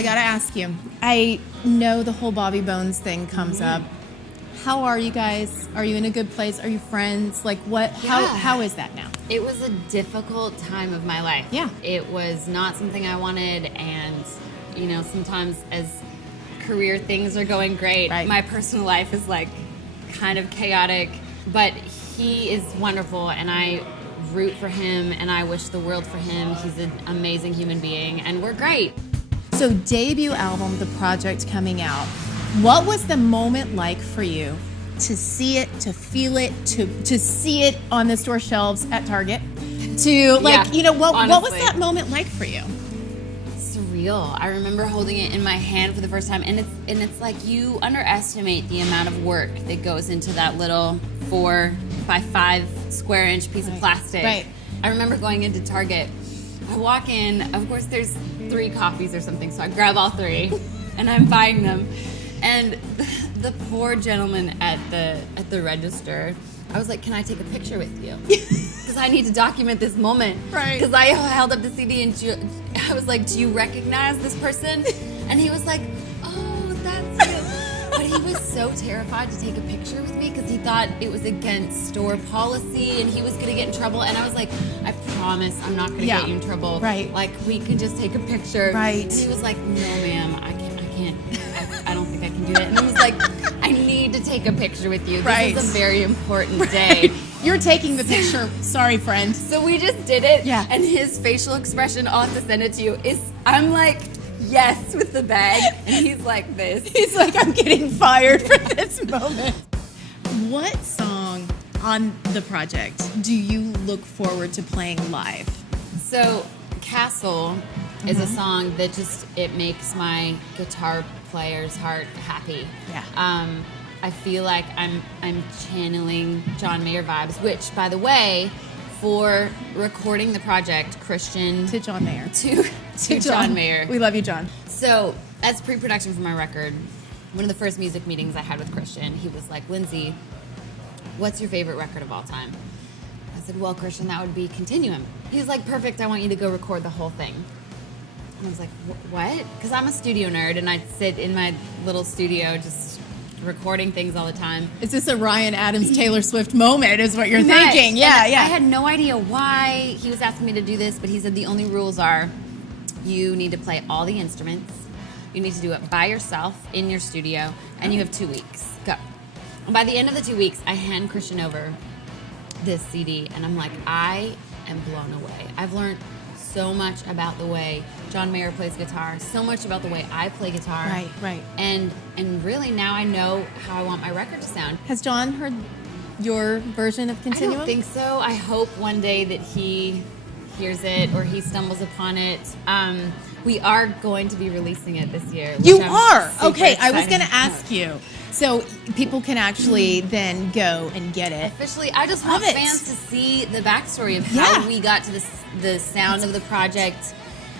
I got to ask you. I know the whole Bobby Bones thing comes up. How are you guys? Are you in a good place? Are you friends? Like what? How is that now? It was a difficult time of my life. Yeah. It was not something I wanted, and you know, sometimes as career things are going great, Right. my personal life is like kind of chaotic, but he is wonderful and I root for him and I wish the world for him. He's an amazing human being and we're great. So debut album, The Project coming out. What was the moment like for you to see it, to feel it, to see it on the store shelves at Target? To like, Yeah, you know, what was honestly. that moment like for you? Surreal. I remember holding it in my hand for the first time, and it's like you underestimate the amount of work that goes into that little 4 by 5 square inch piece of plastic. Right. I remember going into Target. I walk in. Of course, there's 3 copies or something, so I grab all 3, and I'm buying them. And the poor gentleman at the register, I was like, "Can I take a picture with you?" Because I need to document this moment. Right. Because I held up the CD and I was like, "Do you recognize this person?" And he was like, "Oh, that's you." But he was so terrified to take a picture with me because he thought it was against store policy and he was going to get in trouble. And I was like, "I promise I'm not going to get you in trouble. Right. Like, we can just take a picture." Right. And he was like, "No, ma'am, I can't. I don't think I can do that." And he was like, "I need to take a picture with you. Right. This is a very important day." You're taking the picture. Sorry, friend. So we just did it. Yeah. And his facial expression, I'll have to send it to you, is I'm like, yes, with the bag. And he's like this. He's like, I'm getting fired for this moment. What song on The Project do you look forward to playing live? So Castle is a song that just, it makes my guitar player's heart happy. Yeah. I feel like I'm channeling John Mayer vibes, which, by the way, for recording the project, Christian To John Mayer. to John Mayer. We love you, John. So, as pre-production for my record, one of the first music meetings I had with Christian, he was like, "Lindsay, what's your favorite record of all time?" I said, "Well, Christian, that would be Continuum." He was like, "Perfect, I want you to go record the whole thing." And I was like, "What?" Because I'm a studio nerd, and I sit in my little studio just recording things all the time. Is this a Ryan Adams Taylor Swift moment is what you're Nuts. thinking? Yeah, And yeah. I had no idea why he was asking me to do this, but he said the only rules are you need to play all the instruments, you need to do it by yourself in your studio, and you have 2 weeks. Go. And by the end of the 2 weeks, I hand Christian over this CD, and I'm like, I am blown away. I've learned so much about the way John Mayer plays guitar, so much about the way I play guitar. Right. And really now I know how I want my record to sound. Has John heard your version of Continuum? I don't think so. I hope one day that he hears it or he stumbles upon it. We are going to be releasing it this year. You which I'm are? super Okay, I was excited going to about. ask you. So people can actually then go and get it. Officially, I just Love want it. fans to see the backstory of Yeah. how we got to the sound of the project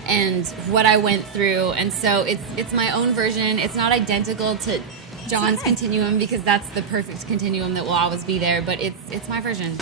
and what I went through. And so it's my own version. It's not identical to John's okay. Continuum because that's the perfect continuum that will always be there, but it's my version.